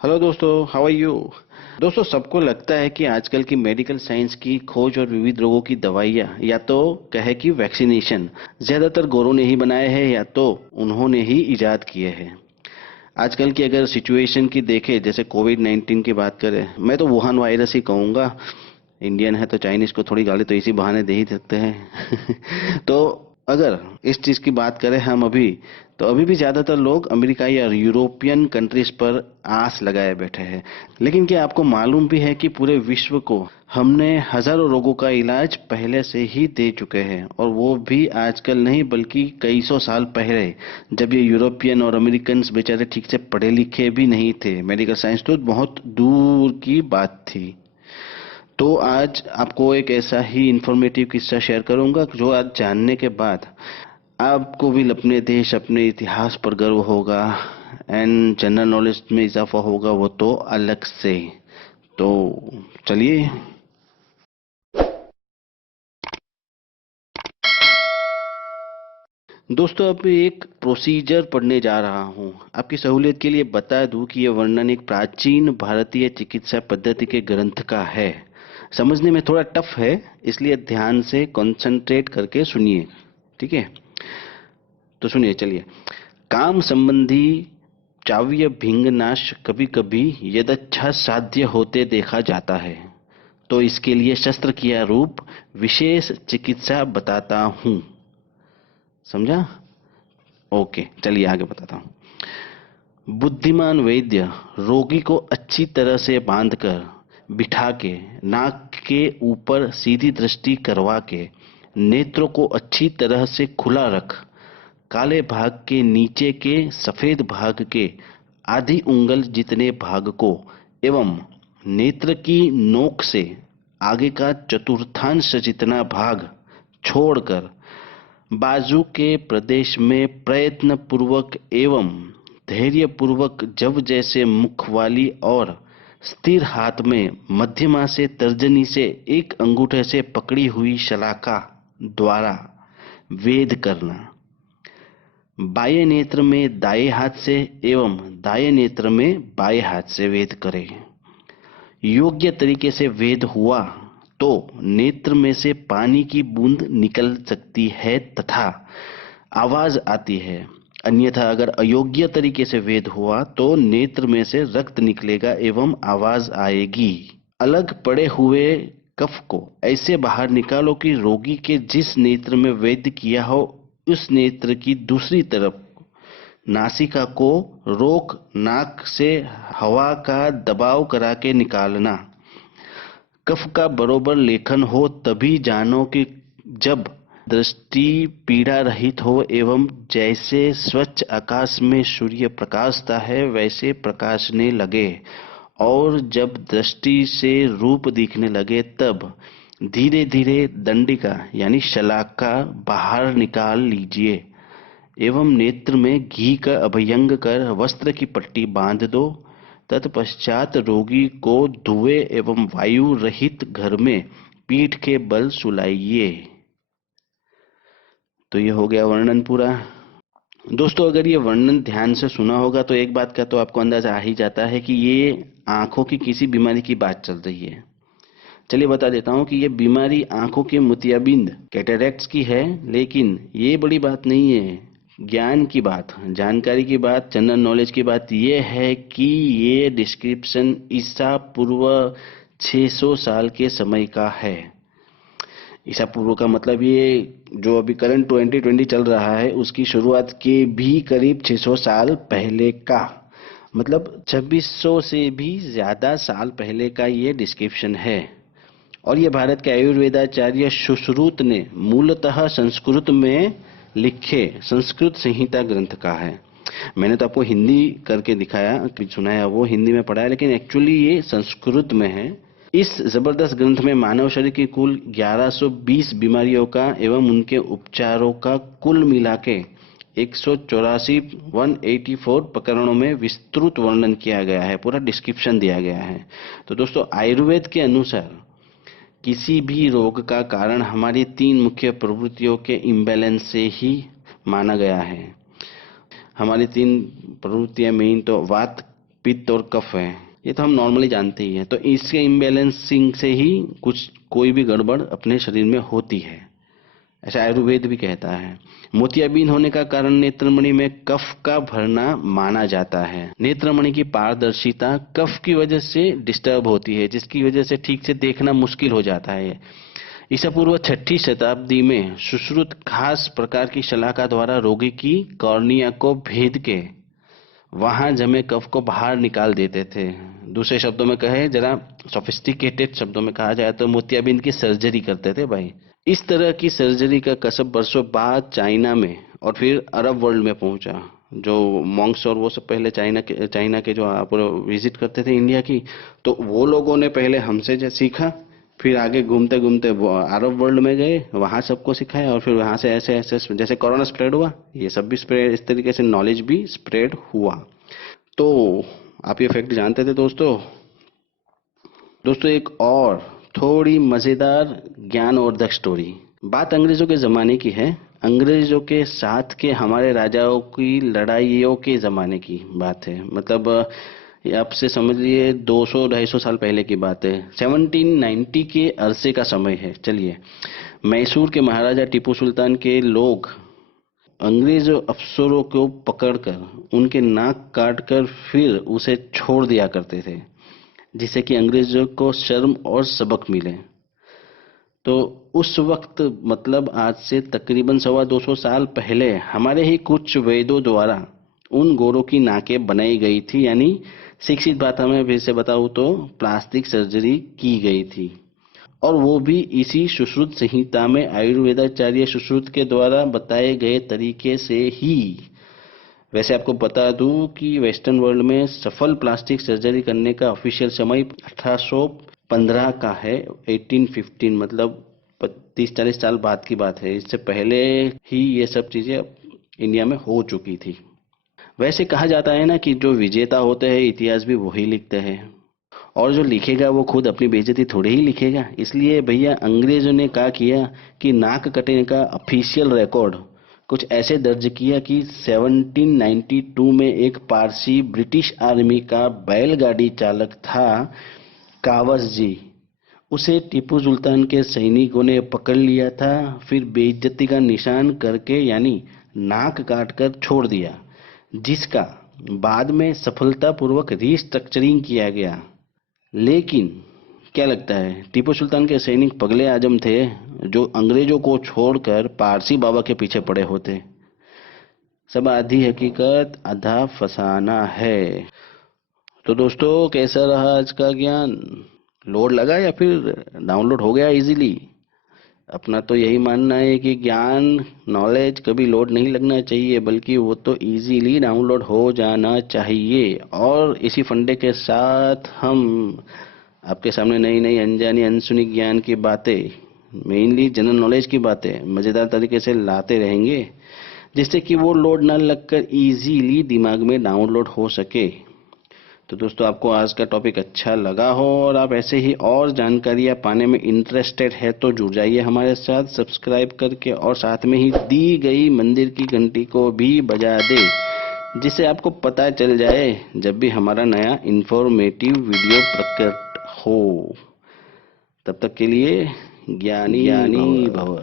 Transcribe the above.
Hello दोस्तों, how are you. दोस्तों, सबको लगता है कि आजकल की मेडिकल साइंस की खोज और विविध रोगों की दवाइयाँ या तो कहे कि वैक्सीनेशन ज्यादातर गोरों ने ही बनाए हैं या तो उन्होंने ही इजाद किए हैं। आजकल की अगर सिचुएशन की देखें, जैसे कोविड 19 की बात करें, मैं तो वुहान वायरस ही कहूँगा। इंडियन है तो चाइनीज को थोड़ी गाली तो इसी बहाने दे ही सकते हैं। तो अगर इस चीज की बात करें हम अभी, तो अभी भी ज्यादातर लोग अमेरिका या यूरोपियन कंट्रीज पर आस लगाए बैठे हैं। लेकिन क्या आपको मालूम भी है कि पूरे विश्व को हमने हजारों रोगों का इलाज पहले से ही दे चुके हैं, और वो भी आजकल नहीं बल्कि कई सौ साल पहले, जब ये यूरोपियन और अमेरिकन बेचारे ठीक से पढ़े लिखे भी नहीं थे। मेडिकल साइंस तो बहुत दूर की बात थी। तो आज आपको एक ऐसा ही इंफॉर्मेटिव किस्सा शेयर करूंगा जो आज जानने के बाद आपको भी अपने देश, अपने इतिहास पर गर्व होगा एंड जनरल नॉलेज में इजाफा होगा, वो तो अलग से। तो चलिए। दोस्तों, अब एक प्रोसीजर पढ़ने जा रहा हूँ। आपकी सहूलियत के लिए बता दूं कि यह वर्णन एक प्राचीन भारतीय चिकित्सा पद्धति के ग्रंथ का है। समझने में थोड़ा टफ है, इसलिए ध्यान से कंसंट्रेट करके सुनिए। ठीक है, तो सुनिए, चलिए। काम संबंधी चाव्य भिंगनाश कभी कभी यदच्छा साध्य होते देखा जाता है, तो इसके लिए शस्त्र किया रूप विशेष चिकित्सा बताता हूँ। समझा? ओके, चलिए आगे बताता हूँ। बुद्धिमान वैद्य रोगी को अच्छी तरह से बांधकर बिठा के, नाक के ऊपर सीधी दृष्टि करवा के, नेत्रों को अच्छी तरह से खुला रख, काले भाग के नीचे के सफेद भाग के आधी उंगल जितने भाग को एवं नेत्र की नोक से आगे का चतुर्थांश जितना भाग छोड़कर बाजू के प्रदेश में प्रयत्न पूर्वक एवं धैर्य पूर्वक जब जैसे मुख वाली और स्थिर हाथ में मध्यमा से तर्जनी से एक अंगूठे से पकड़ी हुई शलाका द्वारा वेद करना। बाएं नेत्र में दाएं हाथ से एवं दाएं नेत्र में बाएं हाथ से वेद करें। योग्य तरीके से वेद हुआ तो नेत्र में से पानी की बूंद निकल सकती है तथा आवाज आती है। अन्यथा अगर अयोग्य तरीके से वेद हुआ तो नेत्र में से रक्त निकलेगा एवं आवाज आएगी। अलग पड़े हुए कफ को ऐसे बाहर निकालो कि रोगी के जिस नेत्र में वेद किया हो उस नेत्र की दूसरी तरफ नासिका को रोक नाक से हवा का दबाव करा के निकालना। कफ का बरोबर लेखन हो तभी जानो कि जब दृष्टि पीड़ा रहित हो एवं जैसे स्वच्छ आकाश में सूर्य प्रकाशता है वैसे प्रकाशने लगे, और जब दृष्टि से रूप दिखने लगे तब धीरे धीरे दंडिका यानी शलाका बाहर निकाल लीजिए एवं नेत्र में घी का अभ्यंग कर वस्त्र की पट्टी बांध दो। तत्पश्चात रोगी को धुएं एवं वायु रहित घर में पीठ के बल सुलाइए। तो ये हो गया वर्णन पूरा। दोस्तों, अगर ये वर्णन ध्यान से सुना होगा तो एक बात का तो आपको अंदाजा आ ही जाता है कि ये आंखों की किसी बीमारी की बात चल रही है। चलिए बता देता हूँ कि ये बीमारी आंखों के मोतियाबिंद कैटरेक्ट्स की है, लेकिन ये बड़ी बात नहीं है। ज्ञान की बात, जानकारी की बात, जनरल नॉलेज की बात ये है कि ये डिस्क्रिप्शन ईसा पूर्व 600 साल के समय का है। ईसा पूर्व का मतलब ये जो अभी करंट 2020 चल रहा है उसकी शुरुआत के भी करीब 600 साल पहले का, मतलब 2600 से भी ज्यादा साल पहले का ये डिस्क्रिप्शन है। और ये भारत के आयुर्वेदाचार्य सुश्रुत ने मूलतः संस्कृत में लिखे संस्कृत संहिता ग्रंथ का है। मैंने तो आपको हिंदी करके दिखाया, सुनाया, वो हिंदी में पढ़ा है, लेकिन एक्चुअली ये संस्कृत में है। इस जबरदस्त ग्रंथ में मानव शरीर की कुल 1120 बीमारियों का एवं उनके उपचारों का कुल मिला के 184 प्रकरणों में विस्तृत वर्णन किया गया है, पूरा डिस्क्रिप्शन दिया गया है। तो दोस्तों, आयुर्वेद के अनुसार किसी भी रोग का कारण हमारी 3 मुख्य प्रवृत्तियों के इम्बैलेंस से ही माना गया है। हमारी 3 प्रवृत्तियां मेन तो वात पित्त और कफ है, ये तो हम नॉर्मली जानते ही हैं। तो इसके इम्बैलेंसिंग से ही कुछ कोई भी गड़बड़ अपने शरीर में होती है, ऐसा आयुर्वेद भी कहता है। मोतियाबिंद होने का कारण नेत्रमणि में कफ का भरना माना जाता है। नेत्रमणि की पारदर्शिता कफ की वजह से डिस्टर्ब होती है, जिसकी वजह से ठीक से देखना मुश्किल हो जाता है। ईसा पूर्व 6ठी शताब्दी में सुश्रुत खास प्रकार की शलाका द्वारा रोगी की कॉर्निया को भेद के वहां जमे कफ को बाहर निकाल देते थे। दूसरे शब्दों में कहे, जरा सोफिस्टिकेटेड शब्दों में कहा जाए तो मोतियाबिंद की सर्जरी करते थे भाई। इस तरह की सर्जरी का कसब बरसों बाद चाइना में और फिर अरब वर्ल्ड में पहुंचा। जो मॉन्क्स और वो सब पहले चाइना के जो आप विजिट करते थे इंडिया की, तो वो लोगों ने पहले हमसे जो सीखा, फिर आगे घूमते घूमते वो अरब वर्ल्ड में गए, वहां सबको सिखाया, और फिर वहां से ऐसे ऐसे जैसे कोरोना स्प्रेड हुआ, ये सब भी स्प्रेड, इस तरीके से नॉलेज भी स्प्रेड हुआ। तो आप ये फैक्ट जानते थे दोस्तों? दोस्तों एक और थोड़ी मजेदार ज्ञानवर्धक स्टोरी। बात अंग्रेजों के जमाने की है। अंग्रेजों के साथ के हमारे राजाओं की लड़ाइयों के जमाने की बात है। मतलब ये आपसे समझ लिए 200-250 साल पहले की बात है। 1790 के अरसे का समय है। चलिए, मैसूर के महाराजा टीपू सुल्तान के लोग अंग्रेज अफसरों को पकड़कर उनके नाक काटकर फिर उसे छोड़ दिया करते थे, जिससे कि अंग्रेजों को शर्म और सबक मिले। तो उस वक्त, मतलब आज से तकरीबन 225 साल पहले, हमारे ही कुछ वैद्यों द्वारा उन गोरों की नाकें बनाई गई थी। यानी शिक्षित भाषा में फिर से बताऊं तो प्लास्टिक सर्जरी की गई थी, और वो भी इसी सुश्रुत संहिता में आयुर्वेदाचार्य सुश्रुत के द्वारा बताए गए तरीके से ही। वैसे आपको बता दूं कि वेस्टर्न वर्ल्ड में सफल प्लास्टिक सर्जरी करने का ऑफिशियल समय 1815 का है। 1815 मतलब 30-40 साल बाद की बात है। इससे पहले ही ये सब चीजें इंडिया में हो चुकी थी। वैसे कहा जाता है ना कि जो विजेता होते हैं इतिहास भी वही लिखते हैं, और जो लिखेगा वो खुद अपनी बेइज्जती थोड़ी ही लिखेगा। इसलिए भैया अंग्रेजों ने क्या किया कि नाक कटने का ऑफिशियल रिकॉर्ड कुछ ऐसे दर्ज किया कि 1792 में एक पारसी ब्रिटिश आर्मी का बैलगाड़ी चालक था, कावस जी, उसे टीपू सुल्तान के सैनिकों ने पकड़ लिया था। फिर बेइज्जती का निशान करके यानी नाक काट कर छोड़ दिया, जिसका बाद में सफलतापूर्वक रिस्ट्रक्चरिंग किया गया। लेकिन क्या लगता है, टीपू सुल्तान के सैनिक पगले आजम थे जो अंग्रेजों को छोड़कर पारसी बाबा के पीछे पड़े होते? सब आधी हकीकत आधा फसाना है। तो दोस्तों कैसा रहा आज का ज्ञान? लोड लगा या फिर डाउनलोड हो गया इजीली? अपना तो यही मानना है कि ज्ञान, नॉलेज कभी लोड नहीं लगना चाहिए, बल्कि वो तो इजीली डाउनलोड हो जाना चाहिए। और इसी फंडे के साथ हम आपके सामने नई नई अनजानी अनसुनी ज्ञान की बातें, मेनली जनरल नॉलेज की बातें मजेदार तरीके से लाते रहेंगे, जिससे कि वो लोड ना लगकर इजीली दिमाग में डाउनलोड हो सके। तो दोस्तों आपको आज का टॉपिक अच्छा लगा हो और आप ऐसे ही और जानकारियां पाने में इंटरेस्टेड है तो जुड़ जाइए हमारे साथ सब्सक्राइब करके, और साथ में ही दी गई मंदिर की घंटी को भी बजा दे, जिससे आपको पता चल जाए जब भी हमारा नया इंफॉर्मेटिव वीडियो प्रकट हो। तब तक के लिए ज्ञानी भव।